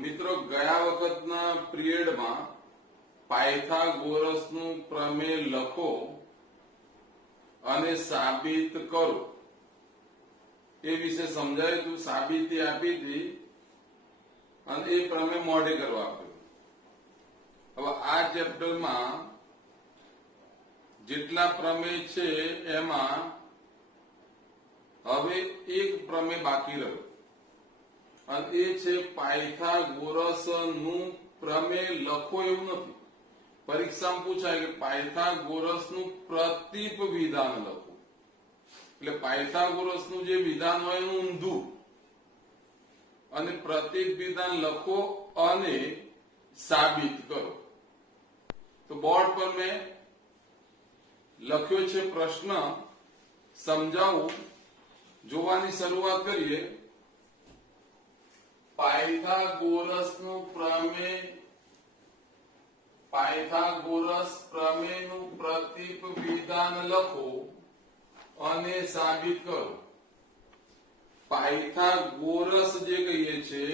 મિત્રો ગયા વખતના પીરિયડમાં પાયથાગોરસનું પ્રમેય લખો અને સાબિત કરો એ વિશે સમજાયું હતું, સાબિતી આપી હતી અને એ પ્રમેય મોઢે કરવા આપ્યો. હવે આ ચેપ્ટરમાં જેટલા પ્રમેય છે એમાં હવે એક પ્રમેય બાકી રહ્યો અને એ છે પાયથાગોરસનું પ્રમેય લખો એવું નથી. પરીક્ષામાં પૂછાય કે પાયથાગોરસનું પ્રતીપ વિધાન લખો, એટલે પાયથાગોરસનું જે વિધાન હોય એનું ઊંધું અને પ્રતીપ વિધાન લખો અને સાબિત કરો. તો બોર્ડ પર મેં લખ્યો છે પ્રશ્ન, સમજાવું. જોવાની શરૂઆત કરીએ. પાયથાગોરસનું પ્રમેય, પાયથાગોરસ પ્રમેયનું પ્રતીપ વિધાન લખો અને સાબિત કરો. પાયથાગોરસ જે કહીએ છે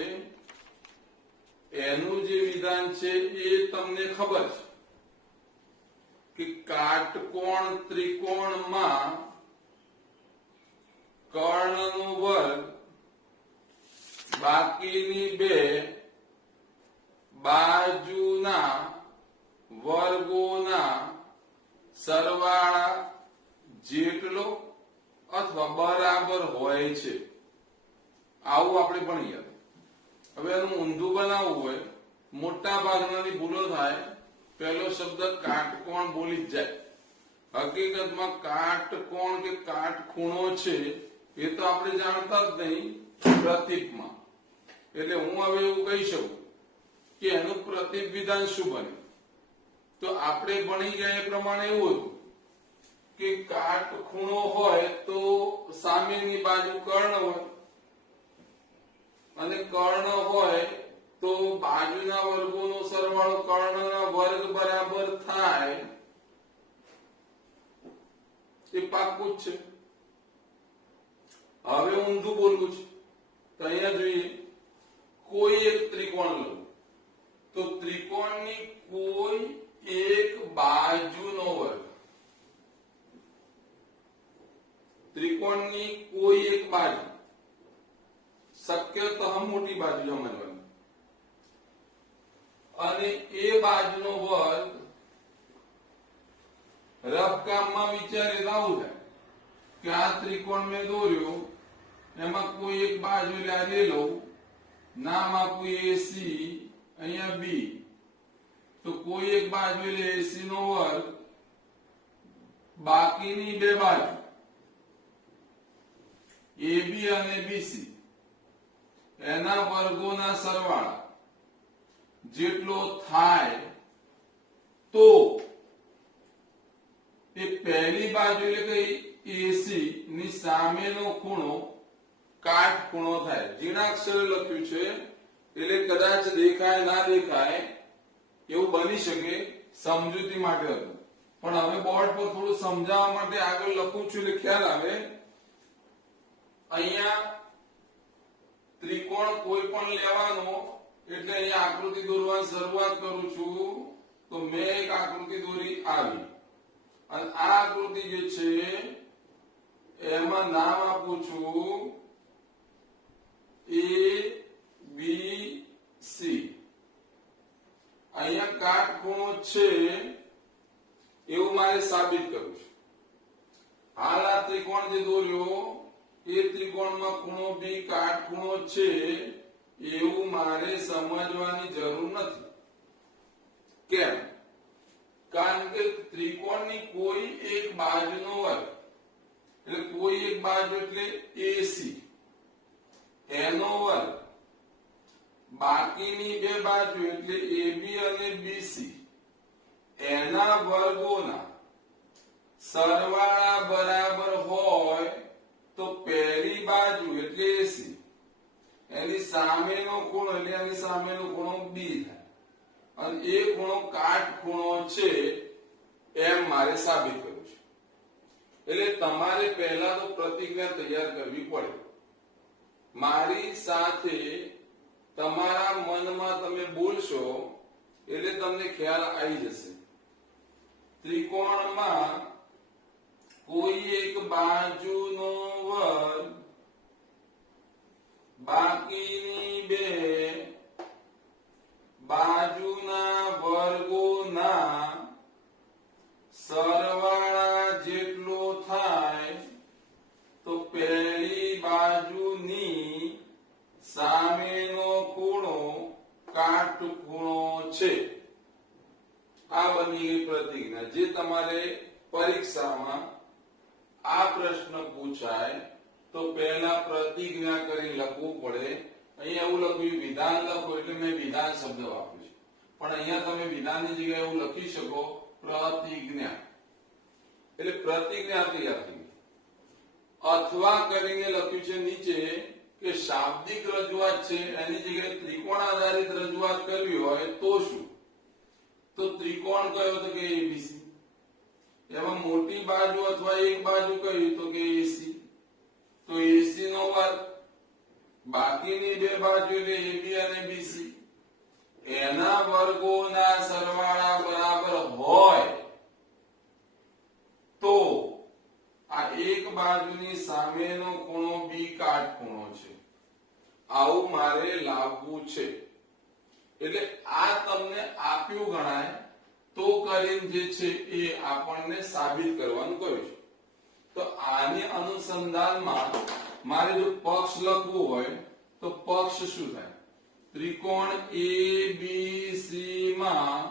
એનું જે વિધાન છે એ તમને ખબર છે કે કાટકોણ ત્રિકોણમાં કર્ણનો વર્ગ બાકીની બે બાજુના વર્ગોના સરવાળા જેટલો અથવા બરાબર હોય છે. આવું આપણે ભણીએ. હવે એનું ઊંધું બનાવવું હોય, મોટા ભાગનાની ભૂલો થાય. પહેલો શબ્દ કાટકોણ બોલી જ જાય. હકીકતમાં કાટકોણ કે કાટખૂણો છે એ તો આપણે જાણતા જ નહીં પ્રતીપમાં. એટલે હું હવે એવું કહી શકું કે એનું પ્રતીપ વિધાન શું બને. તો આપણે ભણી ગયા એ પ્રમાણે એવું હતું કે કાટખૂણો હોય તો સામેની બાજુ કર્ણ હોય અને કર્ણ હોય તો બાજુના વર્ગોનો સરવાળો કર્ણના વર્ગ બરાબર થાય. એ પાક્કું જ છે. હવે ઊંધું બોલવું છે તો અહીંયા જોઈએ. કોઈ એક ત્રિકોણ લો તો ત્રિકોણની કોઈ એક બાજુનો વર્ગ, ત્રિકોણની કોઈ એક બાજુ, શક્યતઃ મોટી બાજુ સમજવાની, અને એ બાજુનો વર્ગ રફકામમાં વિચારે તો આવું થાય કે આ ત્રિકોણ મેં દોર્યો, એમાં કોઈ એક બાજુ લઈ લઉં, નામ આપું એસી, અહીંયા બી, તો કોઈ એક બાજુ એટલે એસી નો વર્ગ, બાકીની બે બાજુ એબી અને બીસી એના વર્ગોના સરવાળા જેટલો થાય તો એ પહેલી બાજુ એટલે કે એસી ની સામેનો ખૂણો કાટખૂણો થાય. ઝીણાક્ષરે લખ્યું છે એટલે કદાચ દેખાય ના દેખાય એવું બની શકે, સમજૂતી માટે હતું. પણ હવે બોર્ડ પર થોડું સમજાવવા માટે આગળ લખું છું એટલે ખ્યાલ આવે. અહીંયા ત્રિકોણ કોઈ પણ લેવાનો એટલે અહીંયા આકૃતિ દોરવાની શરૂઆત કરું છું. તો મેં એક આકૃતિ દોરી આવી અને આ આકૃતિ જે છે એમાં નામ આપું છું એ બી સી. અહીંયા કાટખૂણો છે એવું મારે સાબિત કરવું છે. હાલ આ ત્રિકોણ જે દોર્યો એ ત્રિકોણમાં ખૂણો બી કાટખૂણો છે એવું મારે સમજવાની જરૂર નથી. કેમ? કારણ કે ત્રિકોણની કોઈ એક બાજુનો વર્ગ, એટલે કોઈ એક બાજુ એટલે એસી એનો વર્ગ, બાકીની બે બાજુ એટલે એબી અને બીસી એના વર્ગોના સરવાળા બરાબર હોય તો પહેલી બાજુ એટલે એસી એની સામેનો ખૂણો એટલે એની સામેનો ખૂણો બી થાય અને એ ખૂણો કાટખૂણો છે એમ મારે સાબિત કરવું છે. એટલે તમારે પહેલા તો પ્રતિજ્ઞા તૈયાર કરવી પડે. મારી સાથે તમારા મનમાં તમે બોલશો એટલે તમને ખ્યાલ આવી જશે. ત્રિકોણમાં કોઈ એક બાજુનો વર્ગ બાકીની બે બાજુના વર્ગોના સરવાળા જેટલો થાય તો પહેલી બાજુની સામેનો ખૂણો કાટખૂણો છે. આ બની ગઈ પ્રતિજ્ઞા. જે તમારે પરીક્ષામાં આ પ્રશ્ન પૂછાય તો પહેલા પ્રતિજ્ઞા કરી લખવું પડે. અહીંયા એવું લખ્યું વિધાન લખો એટલે મેં વિધાન શબ્દ વાપર્યો છે, પણ અહીંયા તમે વિધાનની જગ્યાએ એવું લખી શકો પ્રતિજ્ઞા. એટલે પ્રતિજ્ઞા તૈયાર થઈ ગઈ. અથવા કરીને લખ્યું છે નીચે કે શાબ્દિક રજૂઆત છે એની જગ્યાએ ત્રિકોણ આધારિત રજૂઆત કરવી હોય તો શું? તો ત્રિકોણ કયો તો કે એબીસી. એમાં મોટી બાજુ અથવા એક બાજુ કઈ તો કે એસી. તો એસી નો વર્ગ બાકીની બે બાજુ એટલે એબી અને બીસી એના વર્ગોના સરવાળા બરાબર હોય તો આ એક બાજુની સામેનો ખૂણો બી કાટખૂણો છે. આવું મારે લાવવું છે. એટલે આ તમને આપ્યું ગણાય તો કરીને જે છે એ આપણને સાબિત કરવાનું કહ્યું છે. તો આની અનુસંધાનમાં મારે જો પક્ષ લખવું હોય તો પક્ષ શું થાય? ત્રિકોણ એબીસી માં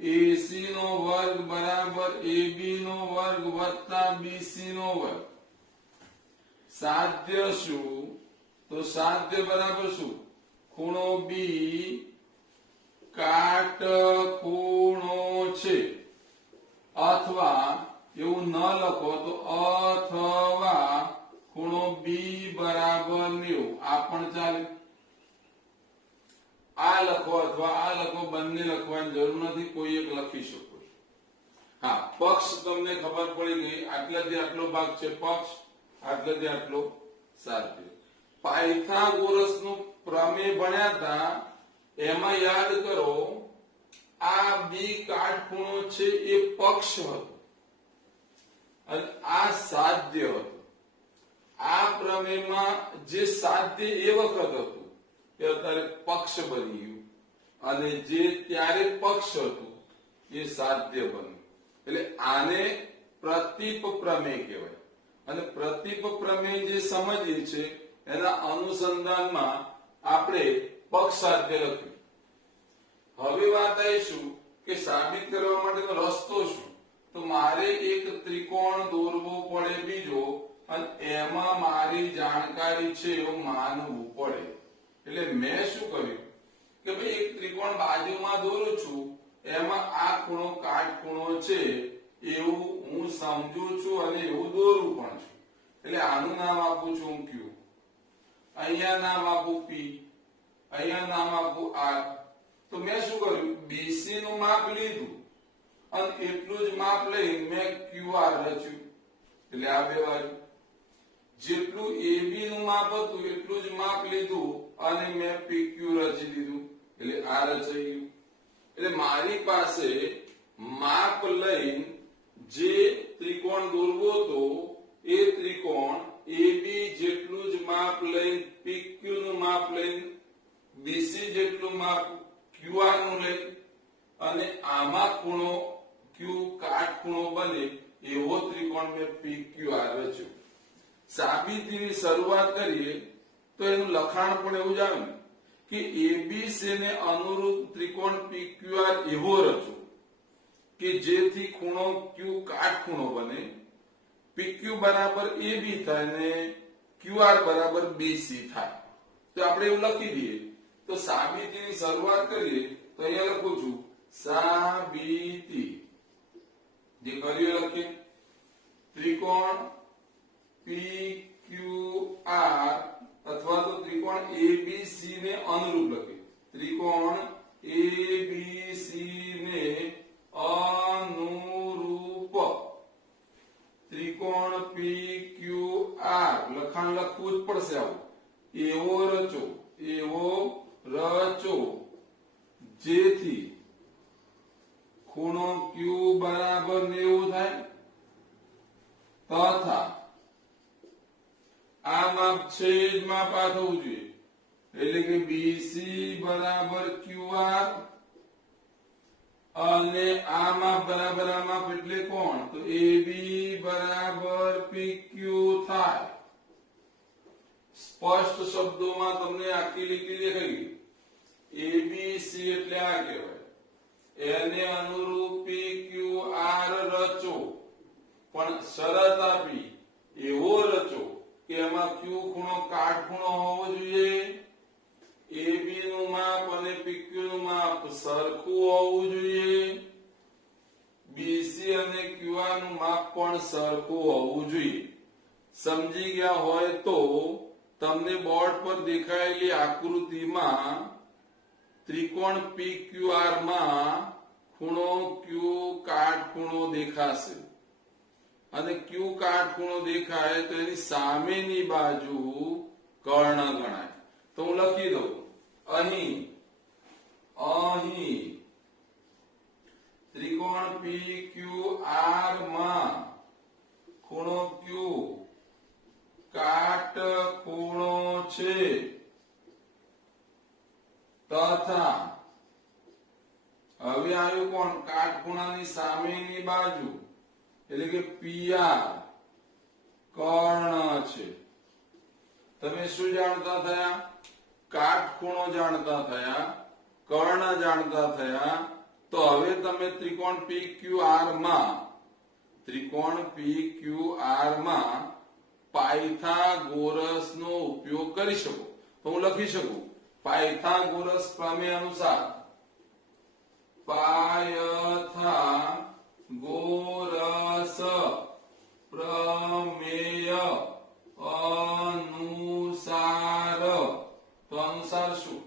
એસી નો વર્ગ બરાબર એબી નો વર્ગ વત્તા બીસી નો વર્ગ. સાધ્ય શું? તો સાધ્ય બરાબર શું? ખૂણો બી કાટખૂણો છે. અથવા એવું ન લખો તો અથવા ખૂણો બી બરાબર 90. આ પણ ચાલે. આ લખો અથવા આ લખો, બંને લખવાની જરૂર નથી, કોઈ એક લખી શકો છો. હા, પક્ષ તમને ખબર પડી ગઈ. આટલાથી આટલો ભાગ છે પક્ષ, આટલાથી આટલો સાધ્ય. પાયથાગોરસનું પ્રમેય ભણ્યા હતા એમાં યાદ કરો આ બી કાટખૂણો છે એ પક્ષ હતો અને આ સાધ્ય હતું. આ પ્રમેયમાં જે સાધ્ય એ વખત હતું એ અત્યારે પક્ષ બની ગયું અને જે ત્યારે પક્ષ હતું એ સાધ્ય બન્યું. એટલે આને પ્રતીપ પ્રમેય કહેવાય. અને પ્રતીપ પ્રમેય જે સમજીએ છે એના અનુસંધાનમાં આપણે પક્ષ સાધ્ય લખ્યું. હવે વાત આવી શું કે સાબિત કરવા માટેનો રસ્તો શું? તો મારે એક ત્રિકોણ દોરવો પડે બીજો અને એમાં મારી જાણકારી છે એવું માનવું પડે. એટલે મેં શું કર્યું કે ભાઈ એક ત્રિકોણ બાજુમાં દોરું છું, એમાં આ ખૂણો કાટખૂણો છે એવું હું સમજુ છું અને એવું દોરું પણ છું. એટલે આનું નામ આપું છું હું ક્યુ, અહીંયા નામ આપું પી, અહીંયા નામ આપું આર. તો મેં શું કર્યું? બીસી નું માપ લીધું અને એટલું જ માપ લઈ મેં ક્યુઆર રચ્યું. એટલે આ બે બાજુ જેટલું એબી નું માપ હતું એટલું જ માપ લીધું અને મેં પીક્યુ રચી દીધું. એટલે આ રચાઈ ગયું. એટલે મારી પાસે માપ લઈને જે ત્રિકોણ દોરવો હતો એ ત્રિકોણ એબી જેટલું જ માપ લઈને પીક્યુ નું માપ લઈને બીસી જેટલું માપ ક્યુઆર નું લઈ અને આમાં ખૂણો ક્યુ કાટખૂણો બને એવો ત્રિકોણ મેં પીક્યુઆર રચ્યો. સાબિતીની શરૂઆત કરીએ તો એનું લખાણ પણ એવું જ આવે ને કે એબીસી ને અનુરૂપ ત્રિકોણ પીક્યુઆર એવો રચો કે જેથી ખૂણો ક્યુ કાટખૂણો બને, પીક્યુ બરાબર એબી થાય ને ક્યુઆર બરાબર બીસી થાય. તો આપણે એવું લખી દઈએ. તો સાબિતીની શરૂઆત કરીએ તો અહીંયા લખું છું સાબિતી. જે કર્યું લખીએ ત્રિકોણ PQR અથવા તો ત્રિકોણ ABC ને અનુરૂપ લખીએ. ત્રિકોણ ABC ને અનુરૂપ ત્રિકોણ PQR લખાણ લખવું જ પડશે. આવું એવો રચો, એવો તથા આ માપ છે જ માપ આ થવું જોઈએ એટલે કે બીસી બરાબર ક્યુઆર અને આ માપ બરાબર આ માપ એટલે કોણ તો એબી બરાબર પીક્યુ થાય સ્પષ્ટ શબ્દોમાં તમને આખી લીટી દેખાઈ એબીસી એટલે આ કહેવાય એને અનુરૂપ પીક્યુઆર રચો પણ શરત આપી એવો રચો કે એમાં ક્યુ ખૂણો કાટખૂણો હોવો જોઈએ એબી નું માપ અને પીક્યુ નું માપ સરખું હોવું જોઈએ બીસી અને ક્યુઆર નું માપ પણ સરખું હોવું જોઈએ સમજી ગયા હોય તો તમને બોર્ડ પર દેખાયેલી આકૃતિમાં ત્રિકોણ પીક્યુઆર માં ખૂણો ક્યુ કાટખૂણો દેખાશે અને ક્યુ કાટખૂણો દેખાય તો એની સામેની બાજુ કર્ણ ગણાય તો હું લખી દઉં અહીં ત્રિકોણ પીક્યુઆર માં ખૂણો ક્યુ કાટખૂણો છે તથા હવે આવ્યું કોણ કાટખૂણાની સામેની બાજુ એટલે કે પીઆર કર્ણ છે તમે શું જાણતા થયા કાટખૂણો જાણતા થયા કર્ણ જાણતા થયા તો હવે તમે ત્રિકોણ પીક્યુઆર માં પાયથાગોરસ નો ઉપયોગ કરી શકો તો હું લખી શકું પાયથાગોરસ પ્રમેય અનુસાર પાયથાગોરસ પ્રમેય અનુસાર તો અનુસાર શું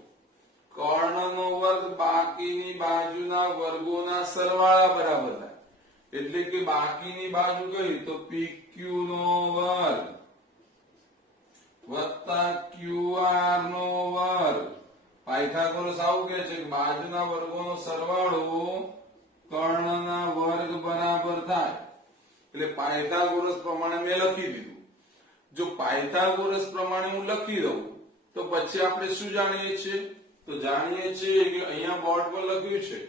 કર્ણનો વર્ગ બાકીની બાજુના વર્ગોના સરવાળા બરાબર થાય એટલે કે બાકીની બાજુ કઈ તો પીક્યુ નો વર્ગ વત્તા ક્યુઆર નો વર્ગ પાયથાગોરસ આવું કહે છે કે બાજુના વર્ગોનો સરવાળો કર્ણના વર્ગ બરાબર થાય એટલે પાયથાગોરસ પ્રમાણે મેં લખી દીધું જો પાયથાગોરસ પ્રમાણે હું લખી દઉં તો પછી આપણે શું જાણીએ છીએ તો જાણીએ છીએ કે અહીંયા બોર્ડ પર લખ્યું છે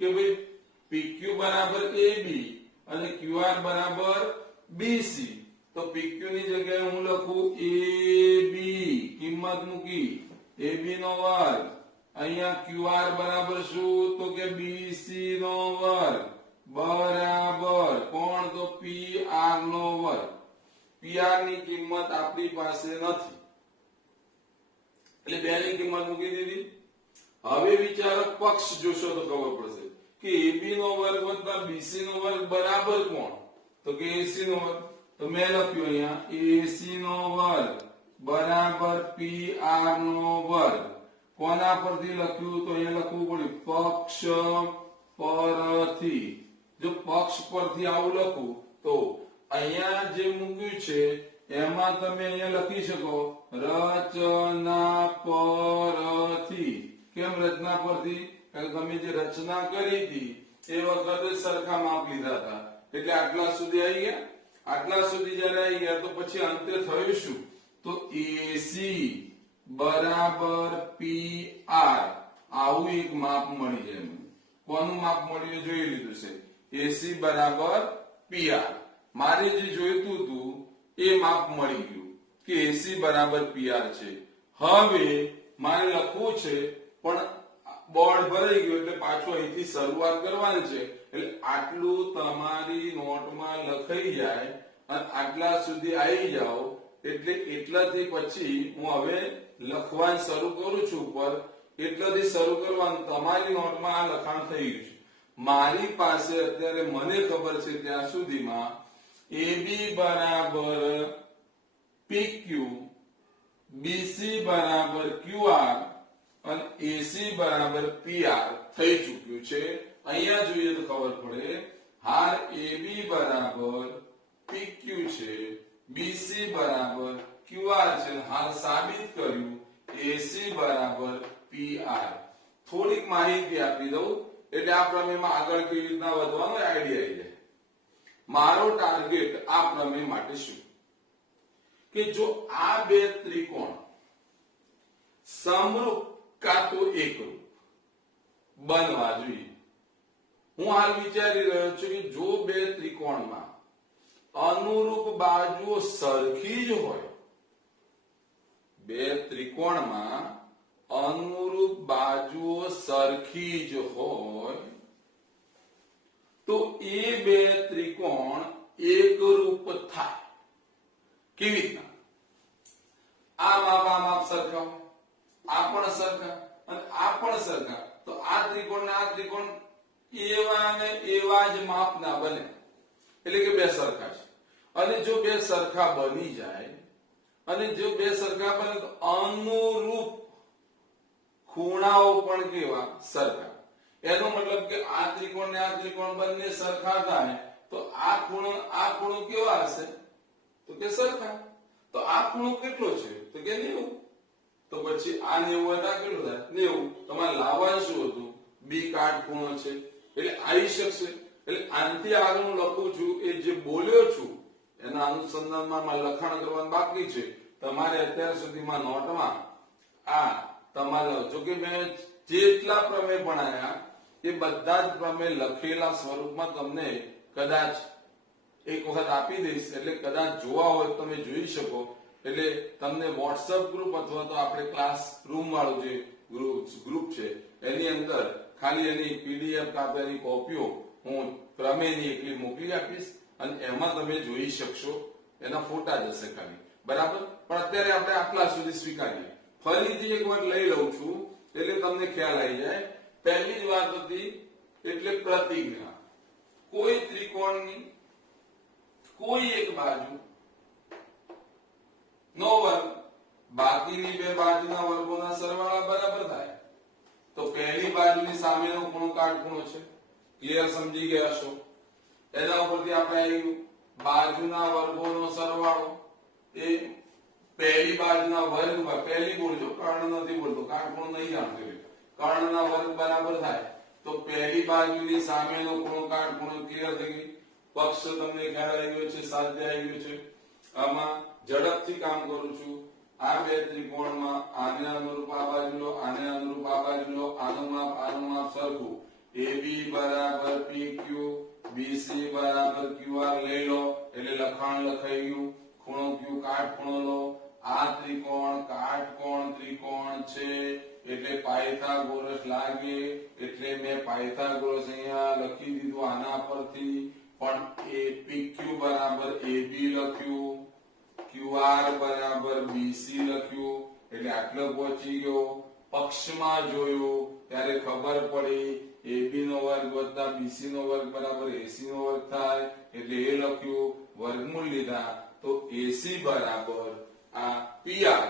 કે ભાઈ પીક્યુ બરાબર એબી અને ક્યુઆર બરાબર બીસી તો પીક્યુ ની જગ્યાએ હું લખું એબી કિંમત મૂકી એબી નો વર્ગ અહીંયા ક્યુઆર બરાબર શું તો કે બીસી નો વર્ગ બરાબર કોણ તો પીઆર નો વર્ગ પીઆર ની કિંમત આપણી પાસે નથી એટલે બે ની કિંમત મૂકી દીધી હવે વિચારો પક્ષ જોશો તો ખબર પડશે કે એબી નો વર્ગ વત્તા બીસી નો વર્ગ બરાબર કોણ તો કે એસી નો વર્ગ તો મેં લખ્યું અહીંયા એસી નો વર્ગ બરાબર પીઆર નો વર્ગ કોના પરથી લખ્યું તો અહીંયા લખવું પડ્યું પક્ષ પરથી જો પક્ષ પરથી આવું લખું તો અહીંયા જે મૂક્યું છે એમાં તમે અહીંયા લખી શકો રચના પરથી કેમ રચના પરથી કારણ કે તમે જે રચના કરી હતી એ વખતે સરખા માપ લીધા હતા એટલે આટલા સુધી આવી ગયા આટલા સુધી જયારે આવી ગયા તો પછી અંતે થયું શું તો એસી બરાબર પીઆર આવું એક માપ મળી જાય કોનું માપ મળ્યું જોઈ લીધું છે એસી બરાબર પીઆર મારે જે જોઈતું હતું એ માપ મળી ગયું કે એસી બરાબર પીઆર છે હવે મારે લખવું છે પણ બોર્ડ ભરાઈ ગયું એટલે પાછું અહીંથી શરૂઆત કરવાની છે એટલે આટલું તમારી નોટમાં લખાઈ જાય અને આટલા સુધી આવી જાઓ એટલે એટલાથી પછી હું હવે લખવાનું શરૂ કરું છું ઉપર એટલાથી શરૂ કરવાનું તમારી નોટમાં આ લખાણ થઈ ગયું છે મારી પાસે અત્યારે મને ખબર છે ત્યાં સુધીમાં એબી બરાબર પીક્યુ બીસી બરાબર ક્યુઆર અને એસી બરાબર પીઆર થઈ ચૂક્યું છે અહીંયા જોઈએ તો ખબર પડે હાર એબી બરાબર પીક્યુ છે બીસી બરાબર ક્યુઆર છે હાલ સાબિત કર્યું એસી બરાબર પીઆર થોડીક માહિતી આપી દઉં એટલે આ પ્રમેયમાં આગળ કેવી રીતના વધવાનો આઈડિયા આવી જાય મારો ટાર્ગેટ આ પ્રમેય માટે શું કે જો આ બે ત્રિકોણ સમરૂપ કા તો એકરૂપ બનવા જોઈએ. હું હાલ વિચારી રહ્યો છું કે જો બે ત્રિકોણમાં અનુરૂપ બાજુઓ સરખી જ હોય, બે ત્રિકોણમાં અનુરૂપ બાજુઓ સરખી જ હોય તો એ બે ત્રિકોણ એકરૂપ થાય. કેવી રીતના? આ માપ સરખા હોય, આ પણ સરખા અને આ પણ સરખા, તો આ ત્રિકોણ ને આ ત્રિકોણ એવા ને એવા જ માપના બને, એટલે કે બે સરખા છે. અને જો બે સરખા બની જાય અને જો બે સરખા બને તો અનુરૂપ ખૂણાઓ પણ કેવા? સરખા. એનો મતલબ કે આ ત્રિકોણ ને આ ત્રિકોણ બંને સરખા થાય તો આ ખૂણો કેવા હશે? તો કે સરખા. તો આ ખૂણો કેટલો છે? તો કે 90. તો પછી આ 90 હોય તો આ કેટલું થાય? 90. તમારે લાવવાનું શું હતું? બી કાટખૂણો છે એટલે આવી શકશે. એટલે આનાથી આગળ હું લખું છું એ જે બોલ્યો છું એના અનુસંધાનમાં લખાણ કરવાનું બાકી છે. તમારે અત્યાર સુધીમાં નોટમાં આ તમારે જો કે મેં જેટલા પ્રમેય ભણાયા એ બધા જ પ્રમેય લખેલા સ્વરૂપમાં તમને કદાચ એક વખત આપી દઈશ, એટલે કદાચ જોવા હોય તમે જોઈ શકો. એટલે તમને વોટ્સઅપ ગ્રુપ અથવા તો આપણે ક્લાસ રૂમ વાળું જે ગ્રુપ છે એની અંદર ખાલી એની પીડીએફ કાં એની કોપીઓ હું પ્રમેયની એકલી મોકલી આપીશ અને એમાં તમે જોઈ શકશો. એના ફોટા જ હશે ખાલી, બરાબર. પણ અત્યારે આપણે આટલા સુધી સ્વીકારીએ. ફરીથી એક વાર લઈ લઉં છું એટલે તમને ખ્યાલ આવી જાય. પહેલી જ વાત હતી એટલે પ્રતિજ્ઞા. કોઈ ત્રિકોણની કોઈ એક બાજુ નો વર્ગ બાકીની બે બાજુના વર્ગોના સરવાળા બરાબર થાય. તો પહેલી બાજુની સામેનો ખૂણો કાટખૂણો છે. ક્લિયર? સમજી ગયા છો? એના ઉપરથી આપણે આવ્યું બાજુના વર્ગોનો સરવાળો એ પહેલી બાજુના વર્ગમાં, પહેલી બોલજો, કર્ણ નથી બોલતો, કાટખૂણો નહીં જાણતો, કર્ણના વર્ગ બરાબર થાય તો પહેલી બાજુની સામેનો ખૂણો કાટખૂણો. ક્લિયર થઈ ગઈ? પક્ષ તમને ખ્યાલ આવી ગયો છે, સાધ્ય આવી ગયું છે. આમાં ઝડપથી કામ કરું છું. આ બે ત્રિકોણમાં આને અનુરૂપ આ બાજુ લો, આને અનુરૂપ આ બાજુ લો, આનું માપ સરખું. AB બરાબર PQ, BC બરાબર QR લઈ લો એટલે લખાણ લખાઈ ગયું. ખૂણો Q કાટખૂણો લો. આ ત્રિકોણ કાટકોણ ત્રિકોણ છે એટલે પાયથાગોરસ લાગે એટલે મેં પાયથાગોરસ અહીંયા લખી દીધું આના પરથી. પણ એ PQ બરાબર AB લખ્યું, QR બરાબર BC લખ્યું એટલે આટલો પહોંચી ગયો. પક્ષમાં જોયું ત્યારે ખબર પડી AB નો વર્ગ વત્તા BC નો વર્ગ બરાબર AC નો વર્ગ થાય એટલે એ લખ્યું. વર્ગમૂળ લીધા તો AC બરાબર આ PR.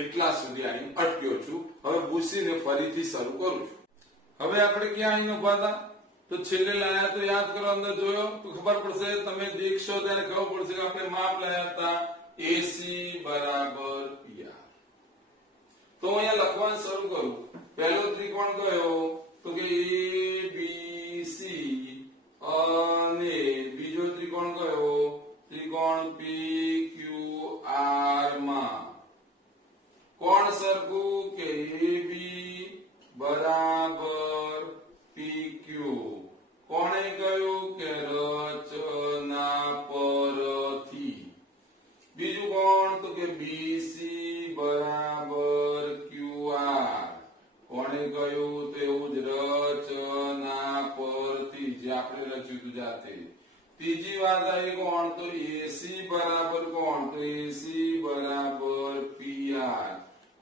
એટલા સુધી અહીં અટક્યો છું. હવે ભૂસીને ફરીથી શરૂ કરું છું. હવે આપણે ક્યાં અહીં ઉભા હતા? તો છેલ્લે લાયા તો યાદ કરો, અંદર જોયો તો ખબર પડશે. તમે દેખશો ત્યારે ખબર પડશે કે આપણે માપ લાયા હતા AC બરાબર PR. તો અહીંયા લખવાનું શરૂ કરું. પહેલો ત્રિકોણ કયો? તો કે ABC અને બીજો ત્રિકોણ કયો? ત્રિકોણ PQR માં કોણ સરખું? કે AB બરાબર PQ. કોણે કહ્યું? કે રચના પરથી. બીજું કોણ? તો કે BC બરાબર QR. કોણે કહ્યું? તો એવું જ રચના પરથી, જે આપણે રચ્યું હતું જાતે. ત્રીજી વાત આવી કોણ? તો AC બરાબર કોણ? તો AC બરાબર PR.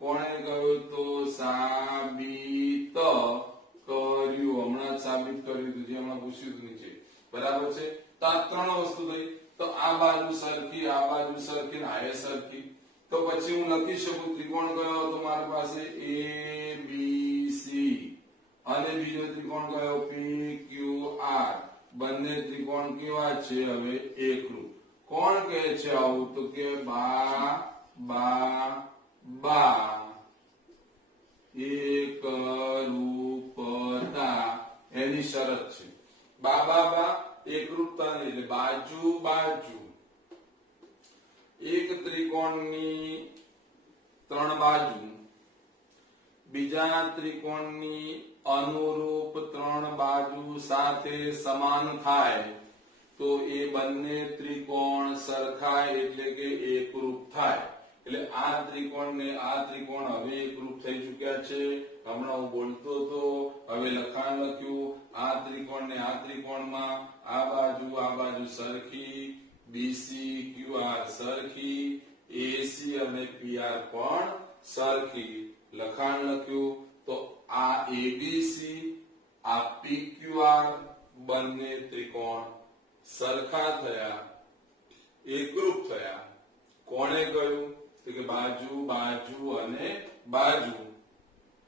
કોણે કહ્યું? તો સાબિત કર્યું. હમણાં સાબિત કર્યું હતું, જે હમણાં પૂછ્યું હતું નીચે, બરાબર છે. તો આ ત્રણ વસ્તુ થઈ. તો આ બાજુ સરખી, આ બાજુ સરખી, આ એ સરખી. તો પછી હું લખી શકું ત્રિકોણ કયો? તો મારી પાસે ABC અને બીજો ત્રિકોણ કયો? PQR. બંને ત્રિકોણ કેવા છે? હવે એકરૂપ. કોણ કહે છે આવું? તો કે બા એકરૂપતા એની શરત છે. બા એકરૂપતા એટલે બાજુ બાજુ એક ત્રિકોણની 3 બાજુ બીજા ત્રિકોણની અનુરૂપ 3 બાજુ સાથે સમાન થાય તો એ બંને ત્રિકોણ સરખા એટલે કે એકરૂપ થાય। એટલે આ ત્રિકોણ ને આ ત્રિકોણ હવે એકરૂપ થઈ ચૂક્યા છે। હમણાં હું બોલતો હતો, હવે લખાણ લખ્યું, આ ત્રિકોણ ને આ ત્રિકોણમાં આ બાજુ સરખી, બીસી ક્યુઆર સરખી, એસી અને પીઆર પણ સરખી। લખાણ લખ્યું તો આ એબીસી આ પીક્યુઆર બંને ત્રિકોણ સરખા થયા, એકરૂપ થયા। કોણે કહ્યું? તો કે બાજુ બાજુ અને બાજુ